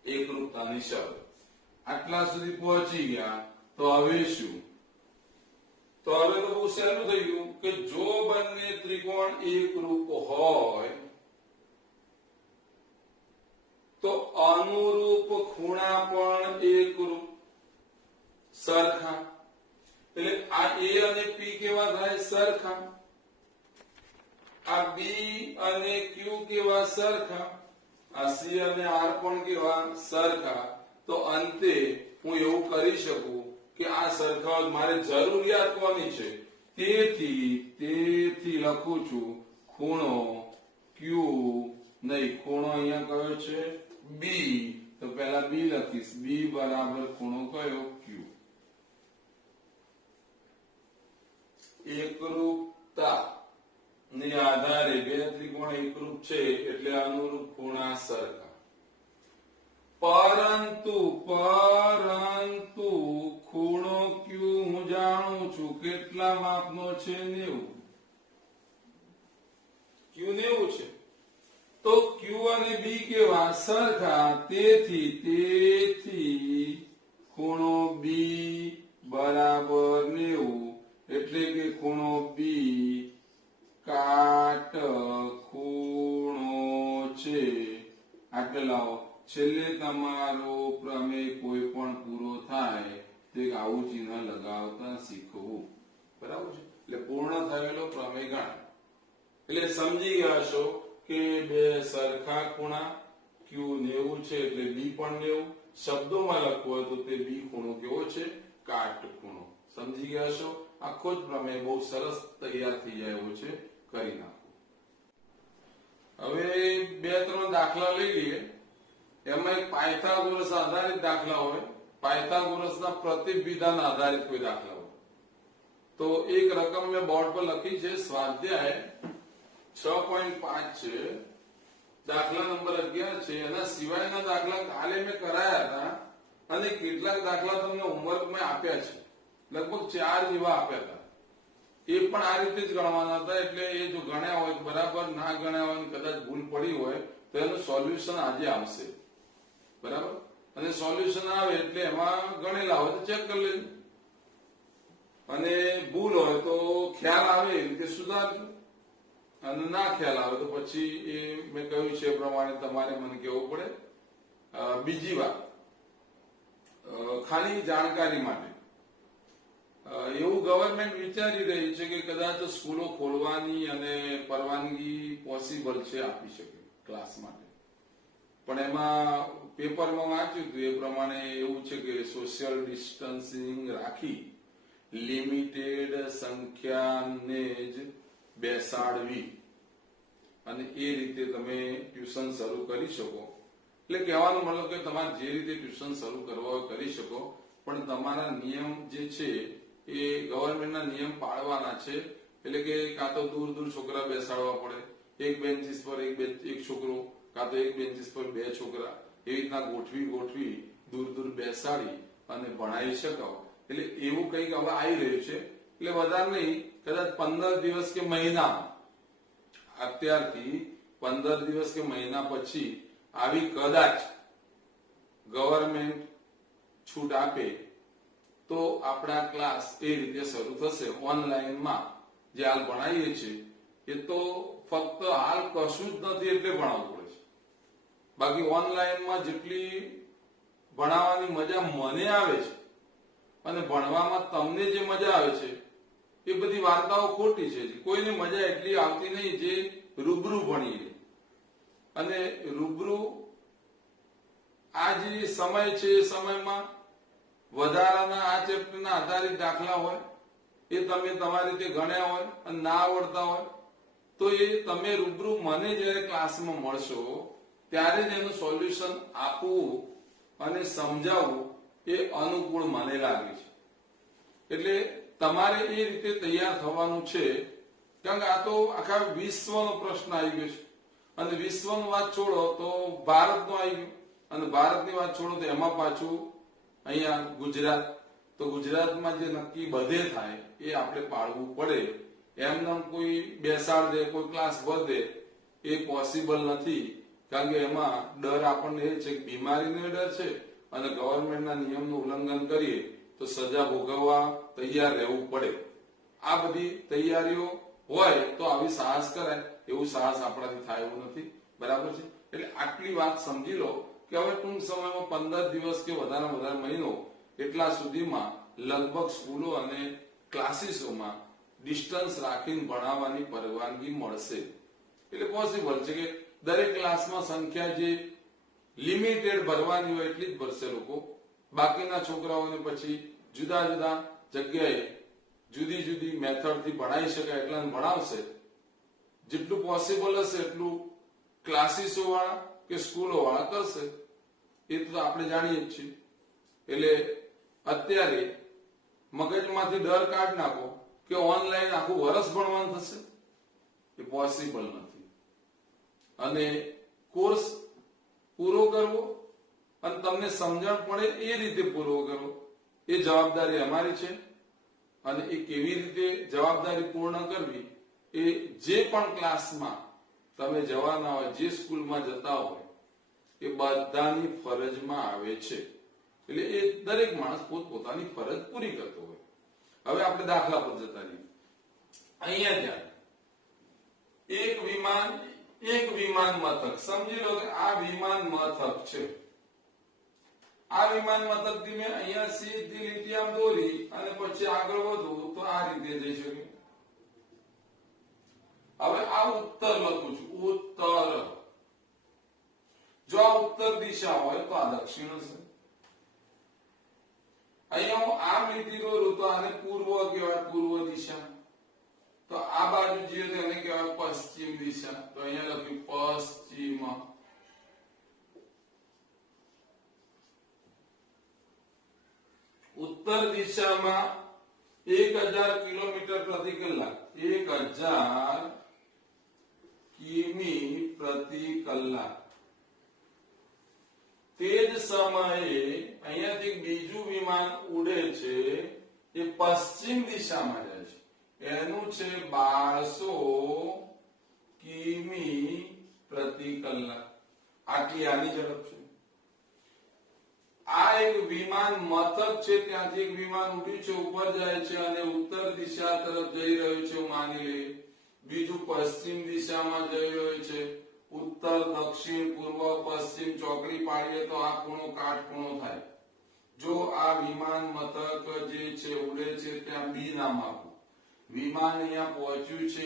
એકરૂપતાની શરત। આટલા સુધી પહોંચી ગયા તો હવે શું? તો હવે તો બહુ સહેલું થઈ ગયું કે જો બંને ત્રિકોણ એકરૂપ હોય તો અનુરૂપ ખૂણા પણ એકરૂપ સરખા। એટલે આ એ અને પી કેવા થાય? સરખા। આ બી અને ક્યુ કેવા? સરખા। આ સી અને આર પણ કેવા? સરખા। તો અંતે હું એવું કરી શકું કે આ સરખા મારે જરૂરિયાત કોની છે? તેથી લખું છું ખૂણો ક્યુ નહીં, ખૂણો અહીંયા કયો છે? બી। તો પહેલા બી લખીશ, બી બરાબર ખૂણો કયો? ક્યુ। એકરૂપતા ને આધારે બે ત્રિકોણ એકરૂપ છે એટલે અનુરૂપ ખૂણા સરખા। પરંતુ ખૂણો ક્યુ હું જાણું છું કેટલા માપનો છે? 90। ક્યુ 90 છે તો ક્યુ અને બી કેવા? સરખા। તેથી ખૂણો બી બરાબર 90 એટલે કે ખૂણો બી કાટખૂણો છે। આટલે લાવો, છેલ્લે તમારો પ્રમેય કોઈ પણ પૂરો થાય તો એક આવું ચિહ્ન લગાવતા શીખવું, બરાબર છે? એટલે પૂર્ણ થયેલો પ્રમેય ગણાય। એટલે સમજી ગયા છો કે બે સરખા ખૂણા, ક્યુ 90 છે એટલે બી પણ 90। શબ્દોમાં લખવું હોય તો તે બી ખૂણો કેવો છે? કાટખૂણો। સમજી ગયા છો? આખો જ પ્રમેય બહુ સરસ તૈયાર થઈ જાય એવો છે, કરી નાખો। હવે 2-3 દાખલા લઈ લઈએ। એમાં એક પાયથાગોરસ આધારિત દાખલા હોય, પાયથાગોરસના પ્રતિવિધાન આધારિત કોઈ દાખલા હોય। તો એક રકમ મેં બોર્ડ પર લખી છે, સ્વાધ્યાય 6.5 છે, દાખલા નંબર 11 છે। એના સિવાયના દાખલા કાલે મેં કરાયા હતા અને કેટલાક દાખલા તમને હોમવર્કમાં આપ્યા છે, લગભગ 4 જેવા આપ્યા હતા। એ પણ આ રીતે જ ગણવાના હતા। એટલે એ જો ગણ્યા હોય બરાબર, ના ગણ્યા હોય કદાચ ભૂલ પડી હોય તો એનું સોલ્યુશન આજે આવશે, બરાબર? અને સોલ્યુશન આવે એટલે એમાં ગણેલા હોય તો ચેક કરી લેજો, અને ભૂલ હોય તો ખ્યાલ આવે એ રીતે સુધારજો, અને ના ખ્યાલ આવે તો પછી એ મેં કહ્યું છે એ પ્રમાણે તમારે મને કહેવું પડે। બીજી વાત, ખાલી જાણકારી માટે, એવું ગવર્મેન્ટ વિચારી રહી છે કે કદાચ સ્કૂલો ખોલવાની અને પરવાનગી પોસિબલ છે, આપી શકે ક્લાસ માટે, પણ એમાં પેપરમાં વાંચ્યું હતું એ પ્રમાણે એવું છે કે સોશિયલ ડિસ્ટન્સિંગ રાખી લિમિટેડ સંખ્યાને જ બેસાડવી અને એ રીતે તમે ટ્યુશન શરૂ કરી શકો। એટલે કહેવાનો મતલબ કે તમારે જે રીતે ટ્યુશન શરૂ કરવા હોય કરી શકો, પણ તમારા નિયમ જે છે એ ગવર્મેન્ટના નિયમ પાળવાના છે। એટલે કે કાં તો દૂર દૂર છોકરા બેસાડવા પડે, એક બેન્ચીસ પર એક છોકરો, કાં તો એક બેન્ચીસ પર 2 છોકરા, એવી રીતના ગોઠવી દૂર દૂર બેસાડી અને ભણાવી શકાવ। એટલે એવું કંઈક હવે આવી રહ્યું છે। એટલે વધારે નહીં, કદાચ 15 દિવસ કે મહિના, અત્યારથી 15 દિવસ કે મહિના પછી આવી કદાચ ગવર્મેન્ટ છૂટ આપે તો આપણા ક્લાસ એ રીતે શરૂ થશે। ઓનલાઈનમાં જે હાલ ભણાવીએ છીએ એ તો ફક્ત હાલ કશું જ નથી એટલે ભણાવવું પડે છે, બાકી ઓનલાઈનમાં જેટલી ભણાવવાની મજા મને આવે છે અને ભણવામાં તમને જે મજા આવે છે એ બધી વાર્તાઓ ખોટી છે. કોઈને મજા એટલી આવતી નહીં જે રૂબરૂ ભણીએ. અને રૂબરૂ આ જે સમય છે એ સમયમાં વધારાના આ ચેપ્ટરના આધારિત દાખલા હોય એ તમે તમારી રીતે ગણ્યા હોય અને ના આવડતા હોય તો એ તમે રૂબરૂ મને જ્યારે ક્લાસમાં મળશો ત્યારે જ એનું સોલ્યુશન આપવું અને સમજાવવું એ અનુકૂળ મને લાગે છે. એટલે તમારે એ રીતે તૈયાર થવાનું છે. કારણ કે આ તો આખા વિશ્વનો પ્રશ્ન આવી ગયો છે. અને વિશ્વની વાત છોડો તો ભારતનો આવી ગયો, અને ભારતની વાત છોડો તો એમાં પાછું અહીંયા ગુજરાત. તો ગુજરાતમાં જે નક્કી બધે થાય એ આપણે પાળવું પડે. એમને કોઈ બેસાડ દે, કોઈ ક્લાસ ભર દે એ પોસિબલ નથી. કારણ કે એમાં ડર આપણને એ છે કે બીમારીનો ડર છે અને ગવર્મેન્ટના નિયમનું ઉલ્લંઘન કરીએ તો સજા ભોગવવા તૈયાર રહેવું પડે. આ બધી તૈયારીઓ હોય તો આવી સાહસ કરાય. એવું સાહસ આપણાથી થાય એવું નથી. બરાબર છે? એટલે આટલી વાત સમજી લો કે હવે ટૂંક સમયમાં 15 દિવસ કે વધારે વધારે મહિનો એટલા સુધીમાં લગભગ સ્કૂલો અને ક્લાસીસોમાં ડિસ્ટન્સ રાખીને ભણાવવાની પરવાનગી મળશે. એટલે પોસિબલ છે કે દરેક ક્લાસમાં સંખ્યા જે લિમિટેડ ભરવાની હોય એટલી જ ભરશે લોકો. બાકીના છોકરાઓને પછી જુદા જુદા જગ્યાએ જુદી જુદી મેથડથી ભણાવી શકાય એટલા ભણાવશે. જેટલું પોસિબલ હશે એટલું ક્લાસીસો વાળા કે સ્કૂલો વાળા કરશે. એ તો આપણે જાણીએ જ છીએ. એટલે અત્યારે મગજમાંથી ડર કાઢી નાખો કે ઓનલાઈન આખું વર્ષ ભણવાનું થશે. એ પોસિબલ નથી. અને કોર્સ પૂરો કરવો અને તમને સમજણ પડે એ રીતે પૂરો કરવો એ જવાબદારી અમારી છે. અને એ કેવી રીતે જવાબદારી પૂર્ણ કરવી એ જે પણ ક્લાસમાં તમે જવાના હોય, જે સ્કૂલમાં જતા હોય એ બધાની ફરજમાં આવે છે. એટલે એ દરેક માણસ પોતપોતાની ફરજ પૂરી કરતો હોય. હવે આપણે દાખલા પર જતા રહીએ. અહીંયા ત્યાં એક વિમાન મથક સમજી લો કે આ વિમાન મથક છે. આ વિમાન મથકથી મેં અહીંયા સીધી લીટી આમ દોરી અને પછી આગળ વધું તો આ રીતે જઈ શકે. હવે આ ઉત્તર લખું છું, ઉત્તર. જો આ ઉત્તર દિશા હોય તો આ દક્ષિણ હશે. અહીંયા હું આમ લીટી દોરું તો આને પૂર્વ કહેવાય, પૂર્વ દિશા. તો આ બાજુ જઈએ તો એને કહેવાય પશ્ચિમ દિશા. તો અહીંયા લખ્યું પશ્ચિમ. ઉત્તર દિશામાં 1000 કિલોમીટર પ્રતિ કલાક, 1000 કિમી પ્રતિ કલાક. તે જ સમયે અહીંયાથી બીજું વિમાન ઉડે છે એ પશ્ચિમ દિશામાં જાય છે. એનું છે 1200 કિમી પ્રતિ કલાક. આટલી આની ઝડપ છે. આ એક વિમાન મથક છે, ત્યાંથી એક વિમાન ઉડ્યું છે, ઉપર જાય છે અને ઉત્તર દિશા તરફ જઈ રહ્યું છે માની લે. બીજું પશ્ચિમ દિશામાં જઈ રહ્યું છે. ઉત્તર, દક્ષિણ, પૂર્વ, પશ્ચિમ ચોકડી પાડીએ તો આ ખૂણો કાટખૂણો થાય. જો આ વિમાન મથક જે છે ઉડે છે ત્યાં બી નામ આપવું. વિમાન અહીંયા પહોંચ્યું છે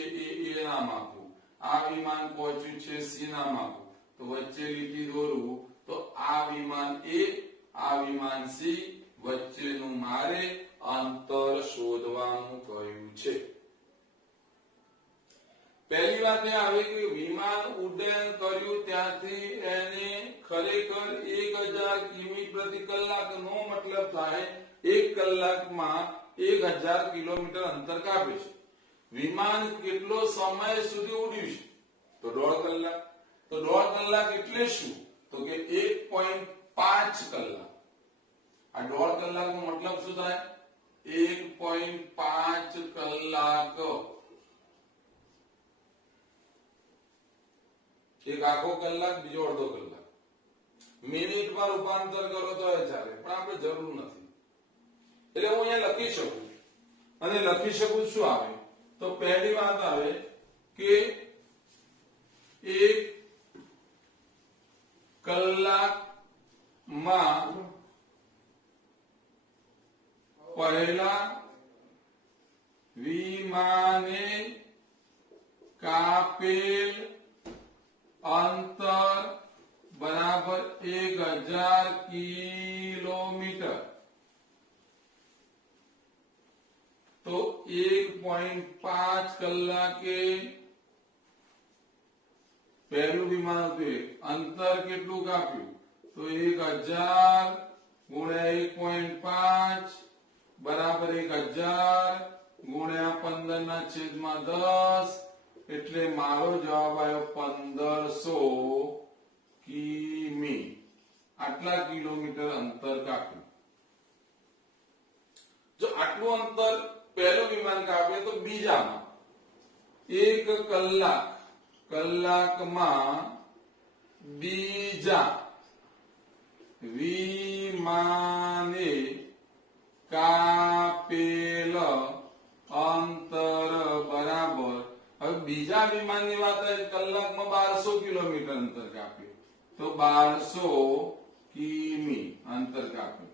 એ નામ આપવું. આ વિમાન પહોંચ્યું છે સી નામ આપવું. તો વચ્ચે લીટી દોરવું તો આ વિમાન એ, આ વિમાન સી, વચ્ચેનું મારે અંતર શોધવાનું કહ્યું છે. પહેલી વાત એ આવે કે વિમાન ઉડ્ડયન કર્યું ત્યાંથી એને ખરેખર 1000 કિમી પ્રતિ કલાક નો મતલબ થાય 1 કલાકમાં 1000 કિલોમીટર અંતર કાપે છે. વિમાન કેટલો સમય સુધી ઉડ્યું છે? તો 1.5 કલાક. તો 1.5 કલાક એટલે શું? તો કે 1.5 કલાક. આ 1.5 કલાકનો મતલબ શું થાય? 1.5 કલાક. એક આખો કલાક, બીજો અડધો કલાક. મિનિટમાં રૂપાંતર કરો તો એ ચાલે, પણ આપણે જરૂર નથી. એટલે હું અહીંયા લખી શકું. અને લખી શકું શું આવે? તો પહેલી વાત આવે કે 1 કલાકમાં કાપેલ અંતર બરાબર 1000 કિલોમીટર, તો 1.5 કલાકે પહેલું વિમાન હતું, અંતર કેટલું કાપ્યું? તો 1000 ગુણ્યા 1.5 બરાબર 1000 ગુણ્યા 15/10, એટલે મારો જવાબ આવ્યો 1500 કિમી. આટલા કિલોમીટર અંતર કાપ્યું. જો આટલું અંતર પહેલું વિમાન કાપે તો બીજામાં 1 કલાકમાં બીજા વિમાને કાપેલ અંતર બરાબર, હવે બીજા વિમાનની વાત આવે, કલાકમાં 1200 કિલોમીટર અંતર કાપ્યું, તો 1200 કિમી અંતર કાપ્યું.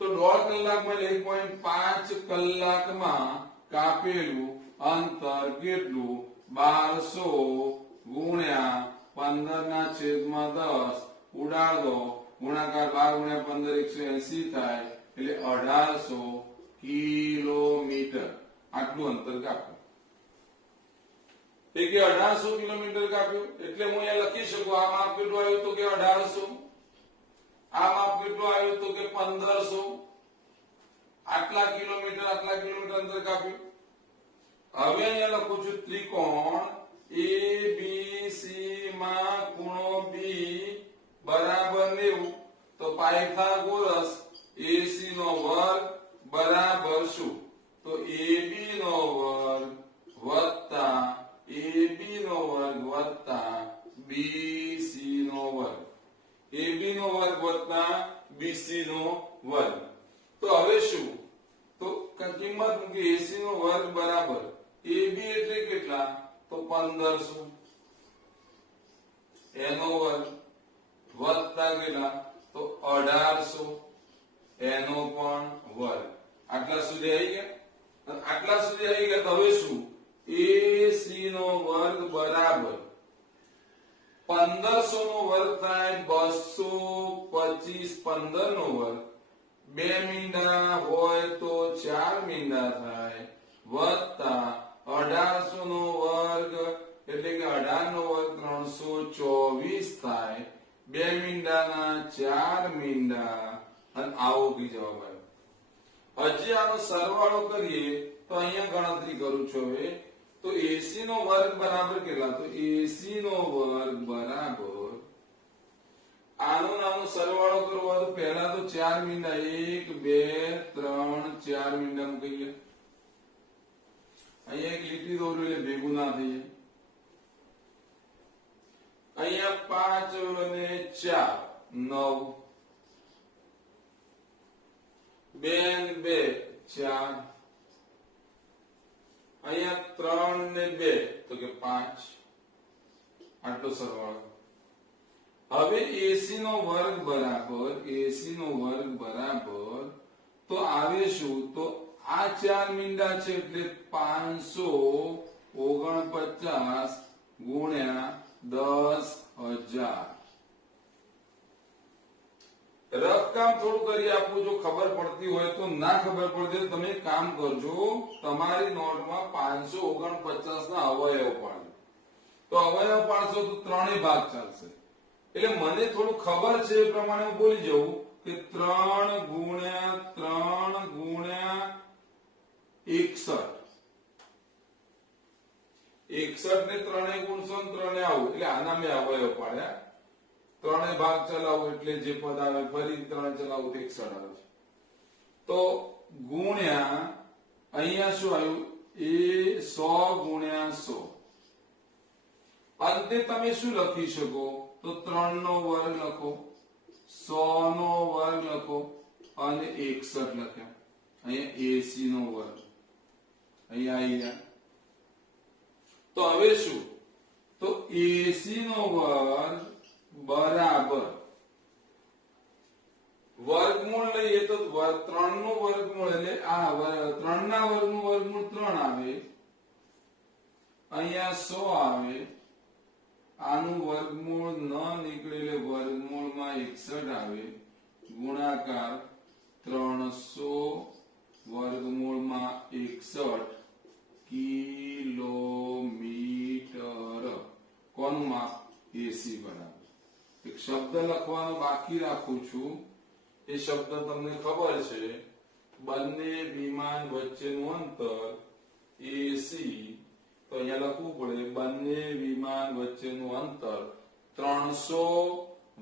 તો 1.5 કલાકમાં 1.5 કલાકમાં કાપેલું અંતર કેટલું? 1200 ગુણ્યા 15/10 ઉડાડ દો, ગુણાકાર 12 ગુણ્યા 15 180 થાય, એટલે 1800 કિલોમીટર આટલું અંતર કાપ્યું. કે 1800 કિલોમીટર કાપ્યું, એટલે હું અહીંયા લખી શકું આ માપ કેટલું આવ્યું તો કે 1800, આ માપ કેટલું આવ્યું તો કે 1500, આટલા કિલોમીટર અંતર કાપ્યું. હવે અહીંયા લખું છું ત્રિકોણ ABC માં ખૂણો B બરાબર 90, તો પાયથાગોરસ AC નો વર્ગ બરાબર શું? તો AB નો વર્ગ વત્તા AB નો વર્ગ વત્તા BC નો વર્ગ, AB નો વર્ગ વત્તા BC નો વર્ગ. તો હવે શું? તો કિંમત મૂકી, AC નો વર્ગ બરાબર AB એટલે કેટલા? તો 1500, એનો વર્ગ વત્તા કેટલા? તો 1800, એનો પણ વર્ગ. આટલા સુધી આવી ગયા. આટલા સુધી આવી ગયા તો હવે શું? AC નો વર્ગ બરાબર 1500 નો વર્ગ થાય 225, 15 નો વર્ગ 2 મીંડા હોય તો 4 મીંડા થાય, વત્તા 1800 નો વર્ગ એટલે કે 18 નો વર્ગ 324 થાય, 2 મીંડાના 4 મીંડા, અને આવો બી જવાબ આવ્યો. હજી આનો સરવાળો કરીએ તો અહીંયા ગણતરી કરું છું હવે. તો AC નો વર્ગ બરાબર કેટલા? તો AC નો વર્ગ બરાબર, આનો નાનો સરવાળો કરવો તો પહેલા તો 4 મીંડા 1 2 3 4 મીંડા મૂકીએ. અહીંયા એક લીટી દોરું એટલે ભેગું ના થઈ જાય. અહીંયા 5 અને 4 9, 2 અને 2 4, અહીંયા 3 ને 2 તો કે 5, આટલો સરવાળો. હવે AC નો વર્ગ બરાબર તો આવે શું? તો આ 4 મીંડા છે એટલે 549 ગુણ્યા 10,000. રફકામ થોડું કરી આપું, જો ખબર પડતી હોય તો. ના ખબર પડતી હોય તમે એક કામ કરજો, તમારી નોટમાં 549 ના અવયવ પાડજો. તો અવયવ પાડશો તો ત્રણેય ભાગ ચાલશે. એટલે મને થોડું ખબર છે એ પ્રમાણે હું બોલી જઉં કે 3 ગુણ્યા 61. 61 ને 3 ગુણશો ને 3 આવું, એટલે આના મેં અવયવ પાડ્યા. ત્રણેય ભાગ ચલાવું એટલે જે પદ આવે ફરી 3 ચલાવું તો 61 આવે છે. તો ગુણ્યા અહીંયા શું આવ્યું? એ 100 ગુણ્યા 100. અંતે તમે શું લખી શકો? તો 3 નો વર્ગ લખો, 100 નો વર્ગ લખો અને 61 લખ્યા. અહીંયા AC નો વર્ગ અહીંયા આવી ગયા. તો હવે શું? તો AC નો વર્ગ બરાબર વર્ગમૂળ લઈએ તો 3 નું વર્ગમૂળ એટલે આ 3 ના વર્ગનું વર્ગમૂળ 3 આવે, અહીંયા 100 આવે, આનું વર્ગમૂળ ન નીકળે એટલે વર્ગમૂળમાં 61 આવે, ગુણાકાર 300 વર્ગમૂળમાં 61 કિલોમીટર. કોનું માપ? એસી બરાબર. એક શબ્દ લખવાનો બાકી રાખું છું. એ શબ્દ તમને ખબર છે, બંને વિમાન વચ્ચેનું અંતર એસી. તો અહીંયા લખવું પડે બંને વિમાન વચ્ચેનું અંતર 300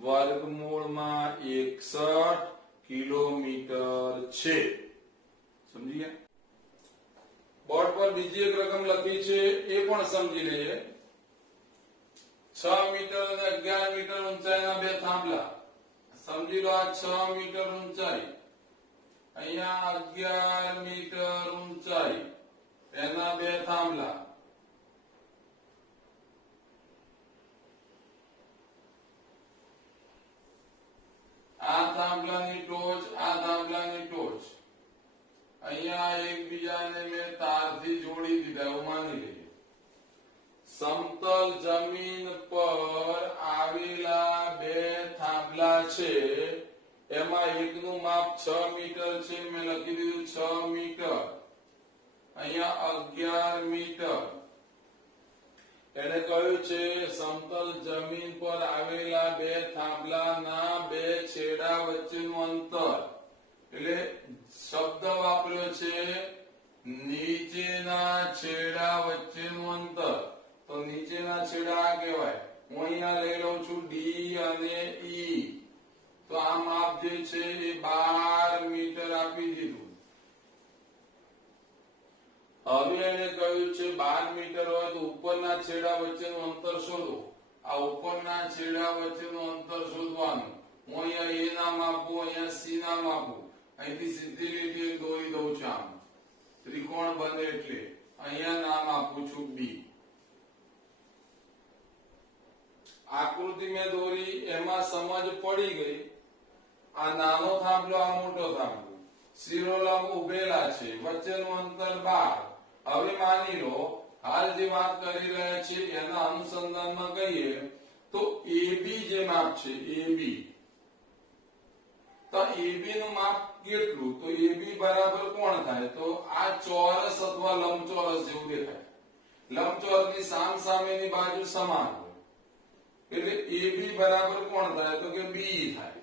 વર્ગમૂળમાં 61 કિલોમીટર છે. સમજી ગયા? બોર્ડ પર બીજી એક રકમ લખી છે, એ પણ સમજી લઈએ. 6 મીટર અને 11 મીટર ઊંચાઈના બે થાંભલા. સમજી લો, આ 6 મીટર ઊંચાઈ, અહીંયા 11 મીટર ઊંચાઈ, એના બે થાંભલા. આ થાંભલાની ટોચ, આ થાંભલાની ટોચ, અહીંયા એકબીજાને મેં તારથી જોડી દીધા એવું માની લઈએ. સમતલ જમીન પર આવેલા બે થાંભલા છે, એમાં એકનું માપ 6 મીટર છે, મેં લખી દીધું 6 મીટર. અહીંયા 11 મીટર. એને કહ્યું છે સમતલ જમીન પર આવેલા બે થાંભલાના બે છેડા વચ્ચેનું અંતર. એટલે શબ્દ વાપર્યો છે નીચેના છેડા વચ્ચેનું અંતર. તો નીચેના છેડા આ કહેવાય. હું અહીંયા લઈ લઉં છું ડી અને ઈ. તો આ માપ જે છે એ 12 મીટર આપી દીધું. હવે એને કહ્યું છે 12 મીટર હોય તો ઉપરના છેડા વચ્ચેનું અંતર શોધો. આ ઉપરના છેડા વચ્ચેનું અંતર શોધવાનું. હું અહીંયા એ નામ આપું, અહીંયા સી નામ આપું. અહીંથી સીધી લીટી દોરી દઉં છું. આમ ત્રિકોણ બને એટલે અહીંયા નામ આપું છું બી. આકૃતિ મેં દોરી, એમાં સમજ પડી ગઈ. આ નાનો થાંભલો, આ મોટો થાંભલો, શિરોલામ ઉભેલા છે, વચ્ચેનું અંતર 12. હવે માની લો હાલ જે વાત કરી રહ્યા છે એના અનુસંધાનમાં કહીએ તો એબી જે માપ છે, એબી, તો એબી નું માપ કેટલું? તો એબી બરાબર કોણ થાય? તો આ ચોરસ અથવા લંબચોરસ જેવું દેખાય. લંબચોરસની સામસામેની બાજુ સમાન હોય એટલે એબી બરાબર કોણ થાય? તો કે બી થાય.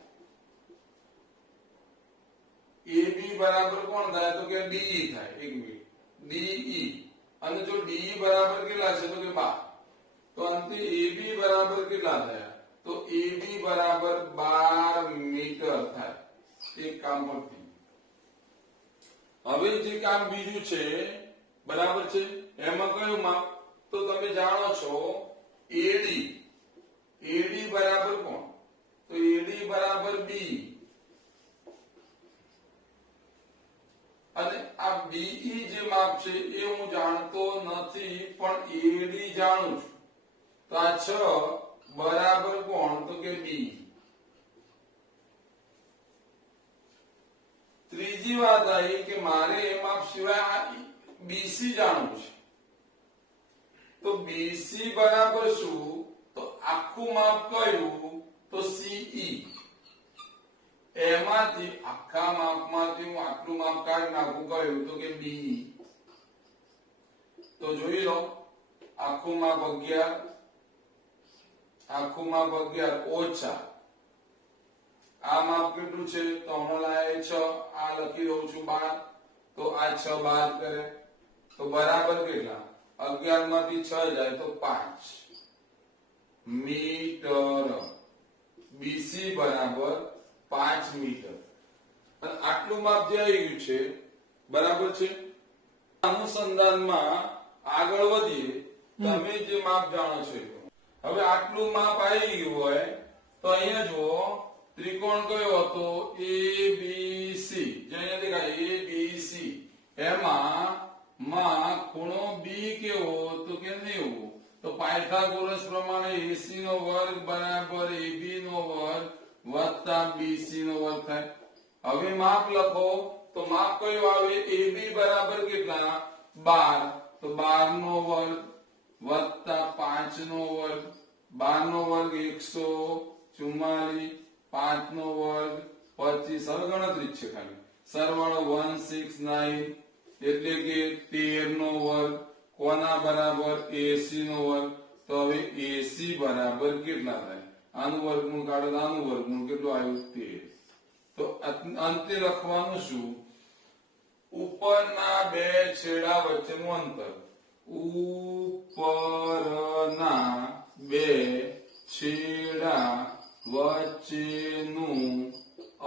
એબી બરાબર કોણ થાય? તો કે ડી થાય. એક મિનિટ, ડીઈ. અને જો ડી બરાબર કેટલા છે? તો કે 12. તો અંતે એબી બરાબર કેટલા થયા? તો એબી બરાબર 12 મીટર થાય. એક કામ પરથી. હવે જે કામ બીજું છે, બરાબર છે, એમાં કયું માપ? તો તમે જાણો છો એડી. એડી બરાબર કોણ? તો એડી બરાબર બી. અને આ બીઈ જે માપ છે એ હું જાણતો નથી, પણ એડી જાણું છું. તો આ 6 બરાબર કોણ? તો કે બી. ત્રીજી વાત આવી કે મારે એ માપ સિવાય આ બીસી જાણવું છે. તો બીસી બરાબર શું? તો આખું માપ કયું? તો સીઈ. એમાંથી આખા માપમાંથી હું આટલું માપ કાઢી નાખું, કયું? તો કે બી. તો જોઈ લો, આખું માપ 11, આખું માપ 11 ઓછા આ માપ કેટલું છે? તો હમણાં 6, આ લખી દઉં છું 12. તો આ 6 બાદ કરે તો બરાબર કેટલા? 11 માંથી 6 જાય તો 5 મીટર. બીસી બરાબર 5 મીટર. અને આટલું માપ જે આવ્યું છે, બરાબર છે. અનુસંધાનમાં આગળ વધીએ, તમે જે માપ જાણો છો. હવે આટલું માપ આવી ગયું હોય તો અહીંયા જુઓ, ત્રિકોણ કયો હતો? એબીસી. જે અહીંયા દેખાય એબીસી. એમાં ખૂણો બી કેવો? તો કે 90. તો પાયથાગોરસ પ્રમાણે એસી નો વર્ગ બરાબર એબી નો વર્ગ વત્તા બીસી નો વર્ગ થાય. હવે માપ લખો તો માપ કયું આવે? એબી બરાબર કેટલા? 12. તો 12 નો વર્ગ વત્તા 5 નો વર્ગ, 12 નો વર્ગ 144, 5 નો વર્ગ 25. હવે ગણતરી જ છે ખાલી. સરવાળો 169 એટલે કે 13 નો વર્ગ કોના બરાબર 80 નો વર્ગ. તો હવે 80 બરાબર કેટલા થાય? આનું વર્ગમૂળ કાઢો તો આનું વર્ગમૂળ કેટલું આવ્યું? 13. તો અંતે લખવાનું શું? ઉપરના બે છેડા વચ્ચેનું અંતર. ઉપરના બે છેડા વચ્ચેનું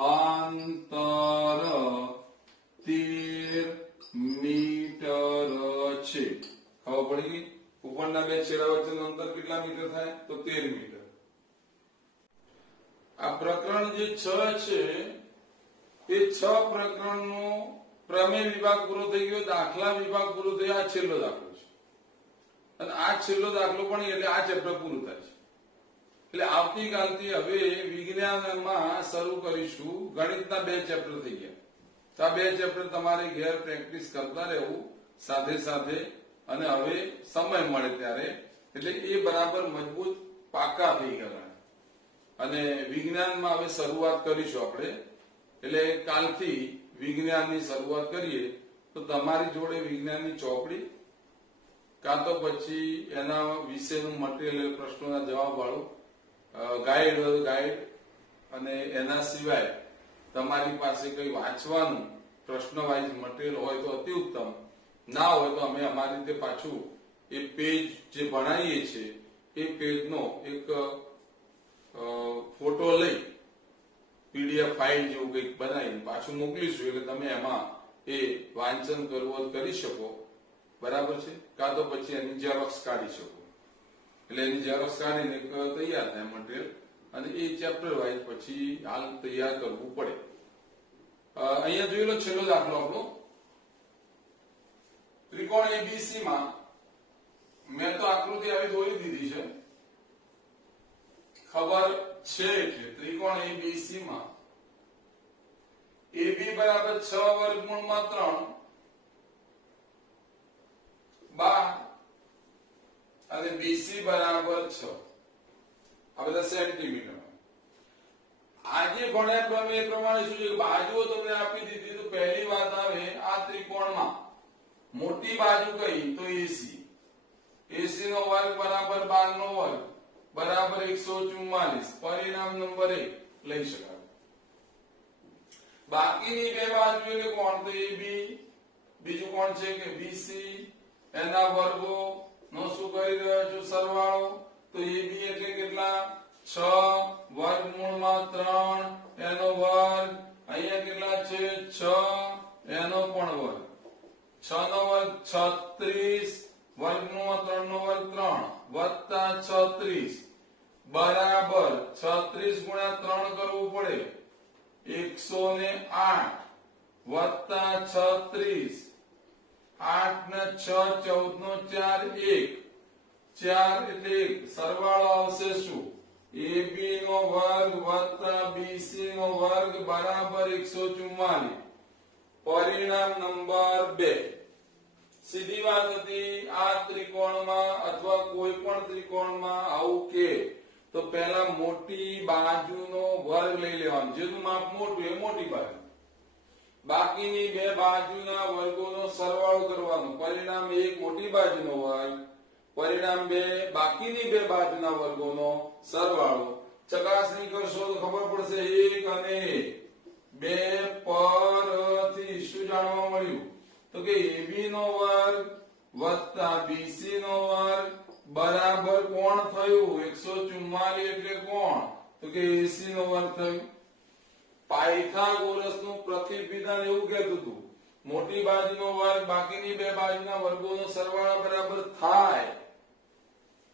અંતર 13 મીટર છે. ખબર પડી ગઈ? ઉપરના બે છેડા વચ્ચેનું અંતર કેટલા મીટર થાય? તો 13 મીટર. આ પ્રકરણ જે 6 છે એ 6 પ્રકરણનો પ્રમેય વિભાગ પૂરો થઈ ગયો, દાખલા વિભાગ પૂરો થયો. આ છેલ્લો દાખલો છે અને આ છેલ્લો દાખલો પણ એટલે આ ચેપ્ટર પૂરું થાય છે. એટલે આવતીકાલથી હવે વિજ્ઞાનમાં શરૂ કરીશું. ગણિતના 2 ચેપ્ટર થઈ ગયા. તો આ 2 ચેપ્ટર તમારે ઘેર પ્રેક્ટિસ કરતા રહેવું સાથે સાથે. અને હવે સમય મળે ત્યારે એટલે એ બરાબર મજબૂત પાકા થઈ ગયા. અને વિજ્ઞાનમાં હવે શરૂઆત કરીશું આપણે. એટલે કાલથી વિજ્ઞાનની શરૂઆત કરીએ તો તમારી જોડે વિજ્ઞાનની ચોપડી કાં તો પછી એના વિશેનું મટીરિયલ, પ્રશ્નોના જવાબ વાળું ગાઈડ હોય ગાઈડ, અને એના સિવાય તમારી પાસે કઈ વાંચવાનું પ્રશ્ન વાઇઝ મટીરિયલ હોય તો અતિ ઉત્તમ. ના હોય તો અમે અમારી રીતે પાછું એ પેજ જે ભણાવીએ છીએ એ પેજનો એક ફોટો લઈ પીડીએફ ફાઇલ જેવું કંઈક બનાવીને પાછું મોકલીશું. એટલે તમે એમાં એ વાંચન કરવું કરી શકો. બરાબર છે? કાં તો પછી એની ઝેરોક્સ કાઢી શકો. એટલે એની ઝેરોક્સ કાઢીને તૈયાર થાય મટીરિયલ, અને એ ચેપ્ટર વાઇઝ પછી હાલ તૈયાર કરવું પડે. અહીંયા જોઈ લો છેલ્લો દાખલો આપણો. ત્રિકોણ એબીસી માં મેં તો આકૃતિ આવી દોરી દીધી છે. ખબર છે કે ત્રિકોણ એબીસી માં AB બરાબર 6 વર્ગમૂળમાં 3 12 અને BC બરાબર 6. આ બધા સેન્ટીમીટર. આજે ભણ્યા પ્રમેય પ્રમાણે શું છે? બાજુઓ તમને આપી દીધી. તો પહેલી વાત આવે આ ત્રિકોણમાં મોટી બાજુ કઈ? તો AC. AC નો વર્ગ બરાબર 12 નો વર્ગ બરાબર 144. પરિણામ નંબર 1 લઈ શકાય. બાકીની બે બાજુ એટલે કોણ? તો AB. બીજું કોણ છે કે BC. એના વર્ગો નો શું કરી રહ્યો છું? સરવાળો. તો AB એટલે કેટલા? 6 વર્ગમૂળમાં 3 એનો વર્ગ. અહીંયા કેટલા છે? 6 એનો પણ વર્ગ. 6 નો વર્ગ 36 વર્ગમૂળમાં 3 નો વર્ગ 3 વત્તા 36 બરાબર 36 ગુણ્યા 3 કરવું પડે 108 વત્તા 36 8 ને 6 14 નો 4 1 4 એટલે 1. સરવાળો આવશે શું? AB નો વર્ગ વત્તા BC નો વર્ગ બરાબર 144. પરિણામ નંબર 2. સીધી વાત હતી. આ ત્રિકોણમાં અથવા કોઈ પણ ત્રિકોણમાં આવું કે તો પહેલા મોટી બાજુનો વર્ગ લઈ લેવાનો. જેનું માપ મોટું એ મોટી બાજુ. બાકીની બે બાજુના વર્ગોનો સરવાળો કરવાનો. પરિણામ 1 મોટી બાજુનો વર્ગ, પરિણામ 2 બાકીની બે બાજુના વર્ગોનો સરવાળો. ચકાસણી કરશો તો ખબર પડશે 1 અને 2 પરથી શું જાણવા મળ્યું? તો કે AB નો વર્ગ વત્તા BC નો વર્ગ બરાબર કોણ થયું? 144 એટલે કોણ? તો કે AC નો વર્ગ થયું. પાયથાગોરસનું પ્રતિવિધાન એવું કહેતું હતું મોટી બાજુનો વર્ગ બાકીની બે બાજુના વર્ગોનો સરવાળો બરાબર થાય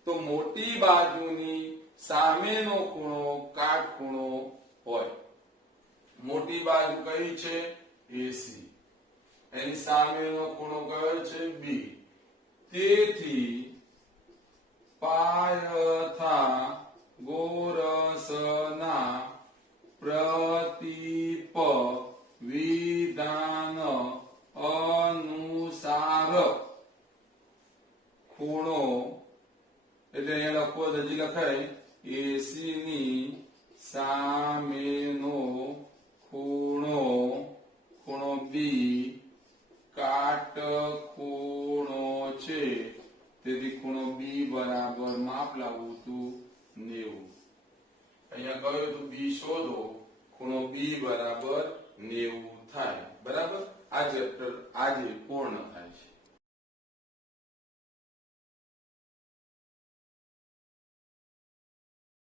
તો મોટી બાજુની સામેનો ખૂણો કાટખૂણો હોય. મોટી બાજુ કઈ છે? AC. એની સામેનો ખૂણો કયો છે? B. તેથી પાયથાગોરસના પ્રતિવિધાન અનુસાર ખૂણો એટલે અહીંયા લખવો તો હજી લખાય એસી ની સામેનો ખૂણો ખૂણો બી કાટખૂણો છે, તેથી ખૂણો બી બરાબર માપ લાવવું તું 90. અહીંયા કહ્યું તું બી શોધો, ખૂણો બી બરાબર 90.